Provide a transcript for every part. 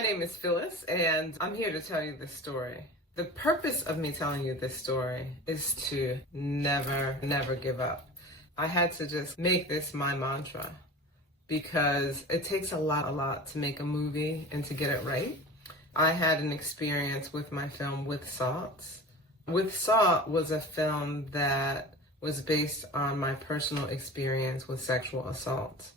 My name is Phyllis, and I'm here to tell you this story. The purpose of me telling you this story is to never give up. I had to just make this my mantra because it takes a lot to make a movie and to get it right. I had an experience with my film With Salt. With Salt was a film that was based on my personal experience with sexual assault.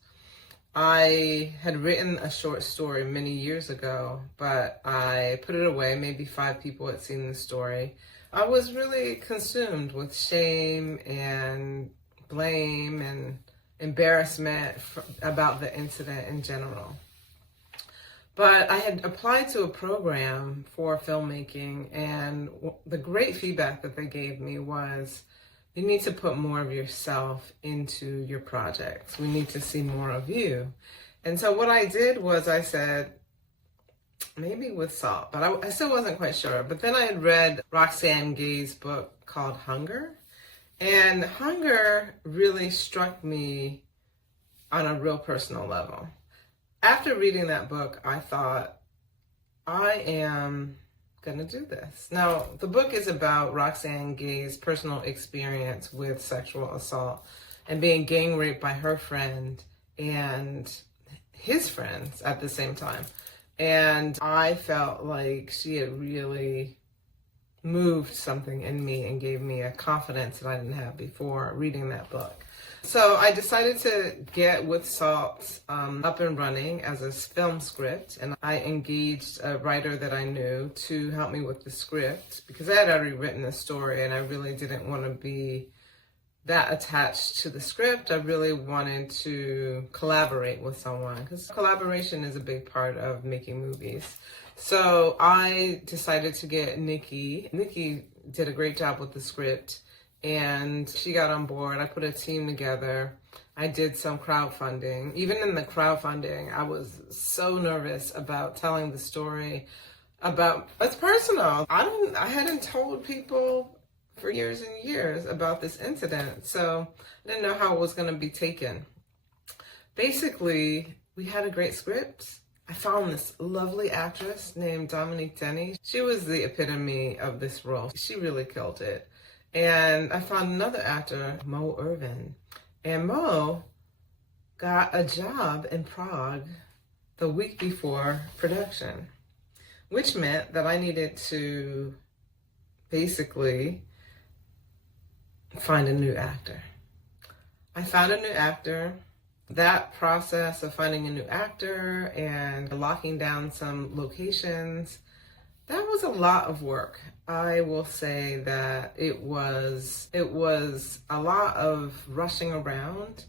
I had written a short story many years ago, but I put it away. Maybe 5 people had seen the story. I was really consumed with shame and blame and embarrassment about the incident in general. But I had applied to a program for filmmaking, and the great feedback that they gave me was, you need to put more of yourself into your projects. We need to see more of you. And so what I did was I said, maybe With Salt, but I still wasn't quite sure. But then I had read Roxane Gay's book called Hunger. And Hunger really struck me on a real personal level. After reading that book, I thought, I am gonna do this. Now, the book is about Roxane Gay's personal experience with sexual assault and being gang raped by her friend and his friends at the same time. And I felt like she had really moved something in me and gave me a confidence that I didn't have before reading that book. So I decided to get With Salt up and running as a film script, and I engaged a writer that I knew to help me with the script because I had already written the story and I really didn't want to be that attached to the script. I really wanted to collaborate with someone because collaboration is a big part of making movies. So I decided to get Nikki. Nikki did a great job with the script, and she got on board. I put a team together. I did some crowdfunding. Even in the crowdfunding, I was so nervous about telling the story about, it's personal. I hadn't told people for years and years about this incident, so I didn't know how it was gonna be taken. Basically, we had a great script. I found this lovely actress named Dominique Denny. She was the epitome of this role. She really killed it. And I found another actor, Mo Irvin. And Mo got a job in Prague the week before production, which meant that I needed to basically find a new actor. I found a new actor. That process of finding a new actor and locking down some locations, that was a lot of work. I will say that it was a lot of rushing around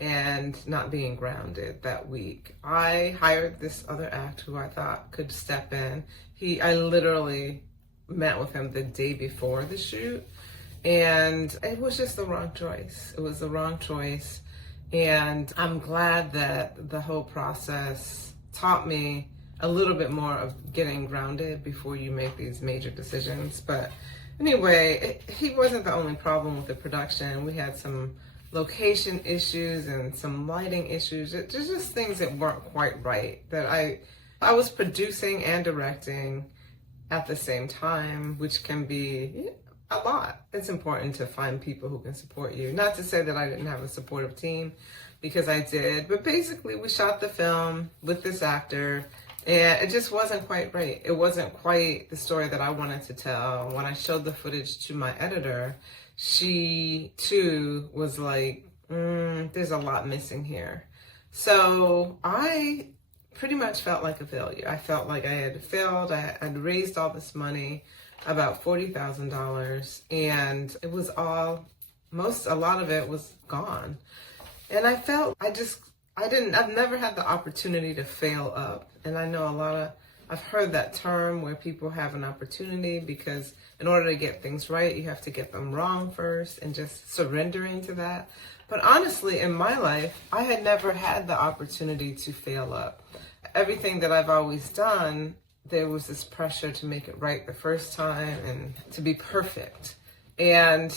and not being grounded that week. I hired this other actor who I thought could step in. I literally met with him the day before the shoot, and it was just the wrong choice. It was the wrong choice. And I'm glad that the whole process taught me a little bit more of getting grounded before you make these major decisions. But anyway, he wasn't the only problem with the production. We had some location issues and some lighting issues. There's just things that weren't quite right, that I was producing and directing at the same time, which can be a lot. It's important to find people who can support you. Not to say that I didn't have a supportive team, because I did, but basically we shot the film with this actor and it just wasn't quite right. It wasn't quite the story that I wanted to tell. When I showed the footage to my editor, she too was like, there's a lot missing here. So I pretty much felt like a failure. I felt like I had failed. I had raised all this money, about $40,000, and it was a lot of it was gone. And I felt I've never had the opportunity to fail up. And I know I've heard that term where people have an opportunity because in order to get things right, you have to get them wrong first, and just surrendering to that. But honestly, in my life, I had never had the opportunity to fail up. Everything that I've always done, there was this pressure to make it right the first time and to be perfect. And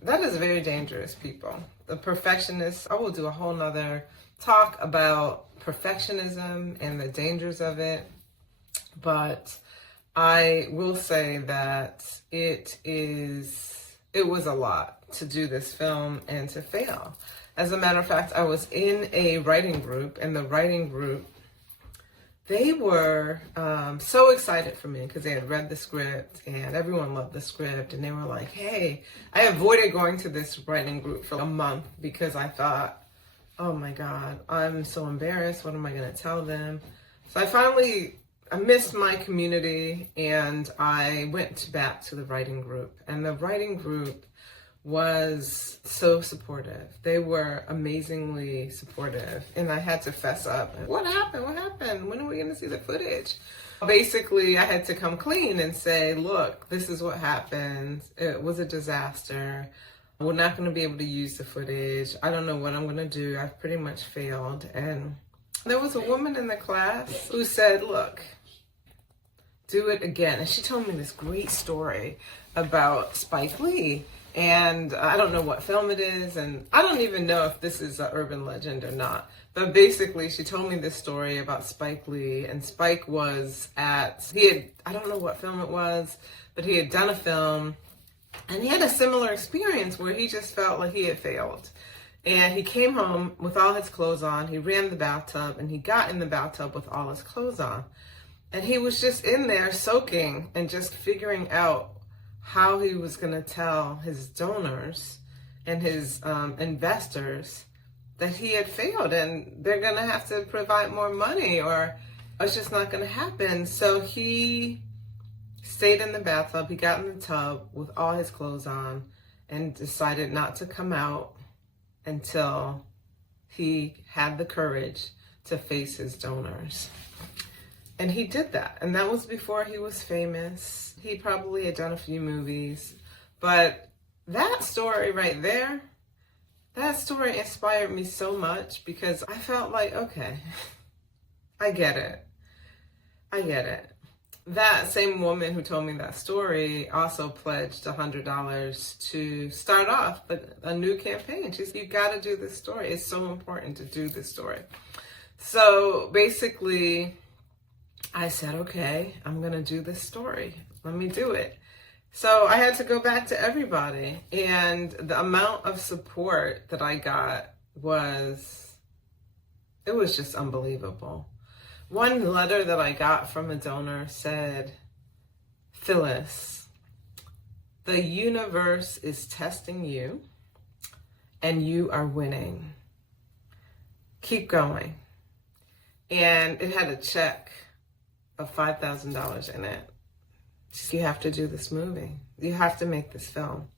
that is very dangerous, people. The perfectionists, I will do a whole nother talk about perfectionism and the dangers of it. But I will say that it was a lot to do this film and to fail. As a matter of fact, I was in a writing group, and the writing group, they were so excited for me because they had read the script and everyone loved the script, and they were like, hey, I avoided going to this writing group for a month because I thought, oh my God, I'm so embarrassed. What am I going to tell them? So I missed my community, and I went back to the writing group, and the writing group was so supportive. They were amazingly supportive, and I had to fess up. What happened? What happened? When are we going to see the footage? Basically, I had to come clean and say, look, this is what happened. It was a disaster. We're not going to be able to use the footage. I don't know what I'm going to do. I've pretty much failed. And there was a woman in the class who said, look, do it again. And she told me this great story about Spike Lee. And I don't know what film it is, and I don't even know if this is an urban legend or not. But basically, she told me this story about Spike Lee, and Spike I don't know what film it was, but he had done a film, and he had a similar experience where he just felt like he had failed. And he came home with all his clothes on, he ran the bathtub, and he got in the bathtub with all his clothes on. And he was just in there soaking and just figuring out how he was going to tell his donors and his investors that he had failed and they're going to have to provide more money, or it's just not going to happen. So he stayed in the bathtub. He got in the tub with all his clothes on and decided not to come out until he had the courage to face his donors. And he did that. And that was before he was famous. He probably had done a few movies. But that story right there, that story inspired me so much because I felt like, okay, I get it. I get it. That same woman who told me that story also pledged $100 to start off a new campaign. She said, you got to do this story. It's so important to do this story. So basically, I said, okay, I'm going to do this story. Let me do it. So I had to go back to everybody. And the amount of support that I got was just unbelievable. One letter that I got from a donor said, Phyllis, the universe is testing you and you are winning. Keep going. And it had a check of $5,000 in it. You have to do this movie. You have to make this film.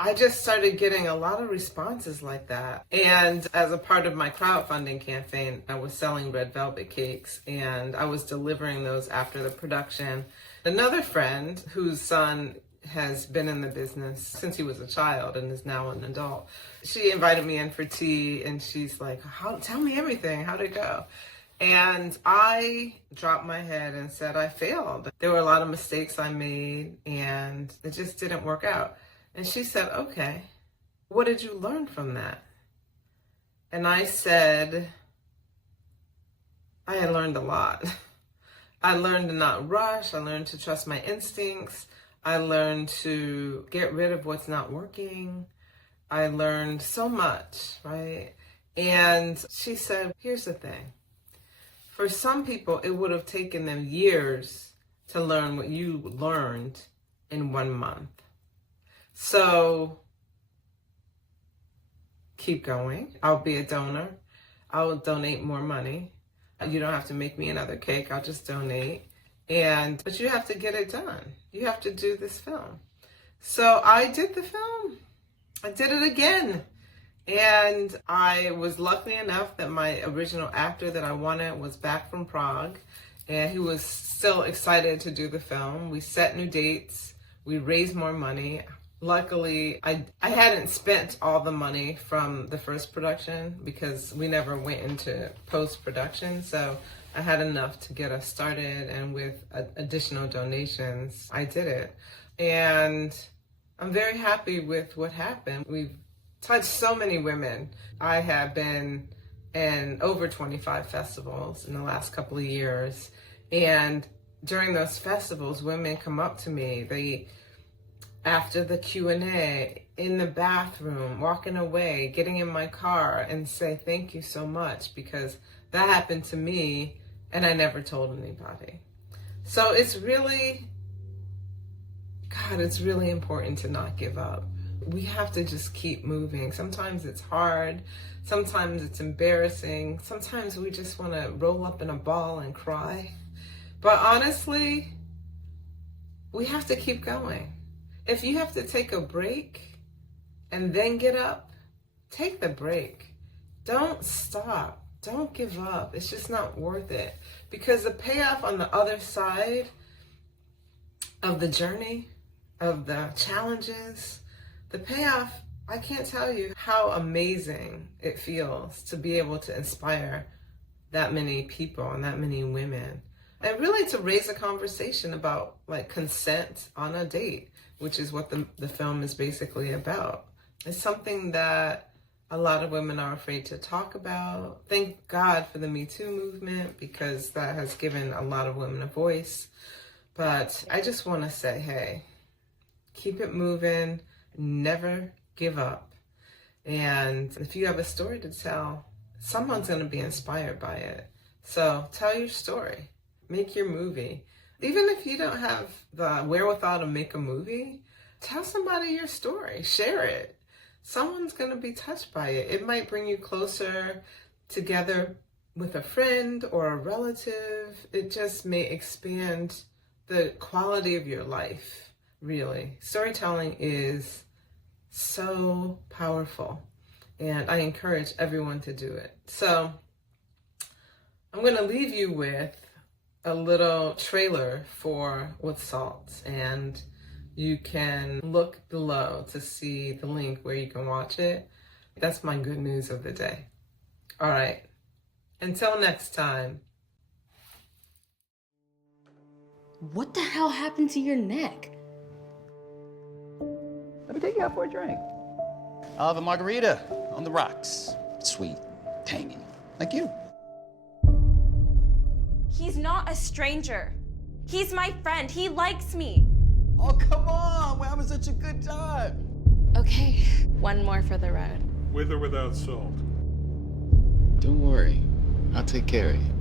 I just started getting a lot of responses like that. And as a part of my crowdfunding campaign, I was selling red velvet cakes and I was delivering those after the production. Another friend whose son has been in the business since he was a child and is now an adult, she invited me in for tea and she's like, tell me everything, how'd it go? And I dropped my head and said I failed. There were a lot of mistakes I made and it just didn't work out. And she said, okay, what did you learn from that? And I said, I had learned a lot. I learned to not rush. I learned to trust my instincts. I learned to get rid of what's not working. I learned so much, right? And she said, here's the thing. For some people, it would have taken them years to learn what you learned in 1 month. So keep going. I'll be a donor. I'll donate more money. You don't have to make me another cake. I'll just donate. But you have to get it done. You have to do this film. So I did the film. I did it again. And I was lucky enough that my original actor that I wanted was back from Prague, and he was still excited to do the film. We set new dates. We raised more money. Luckily, I hadn't spent all the money from the first production because we never went into post-production. So I had enough to get us started, and with additional donations, I did it. And I'm very happy with what happened. We've touched so many women. I have been in over 25 festivals in the last couple of years, and during those festivals, women come up to me, after the Q&A, in the bathroom, walking away, getting in my car, and say, thank you so much, because that happened to me and I never told anybody. So it's really important to not give up. We have to just keep moving. Sometimes it's hard. Sometimes it's embarrassing. Sometimes we just want to roll up in a ball and cry. But honestly, we have to keep going. If you have to take a break and then get up, take the break. Don't stop. Don't give up. It's just not worth it. Because the payoff on the other side of the journey, of the challenges, the payoff, I can't tell you how amazing it feels to be able to inspire that many people and that many women. And really to raise a conversation about like consent on a date, which is what the film is basically about. It's something that a lot of women are afraid to talk about. Thank God for the Me Too movement, because that has given a lot of women a voice. But I just want to say, hey, keep it moving, never give up. And if you have a story to tell, someone's going to be inspired by it. So tell your story, make your movie. Even if you don't have the wherewithal to make a movie, tell somebody your story, share it. Someone's going to be touched by it. It might bring you closer together with a friend or a relative. It just may expand the quality of your life, really. Storytelling is so powerful, and I encourage everyone to do it. So I'm going to leave you with a little trailer for With Salt, and you can look below to see the link where you can watch it. That's my good news of the day. All right. Until next time. What the hell happened to your neck? Let me take you out for a drink. I'll have a margarita on the rocks. Sweet, tangy, like you. He's not a stranger. He's my friend. He likes me. Oh, come on. We're having such a good time. Okay, one more for the road. With or without salt? Don't worry. I'll take care of you.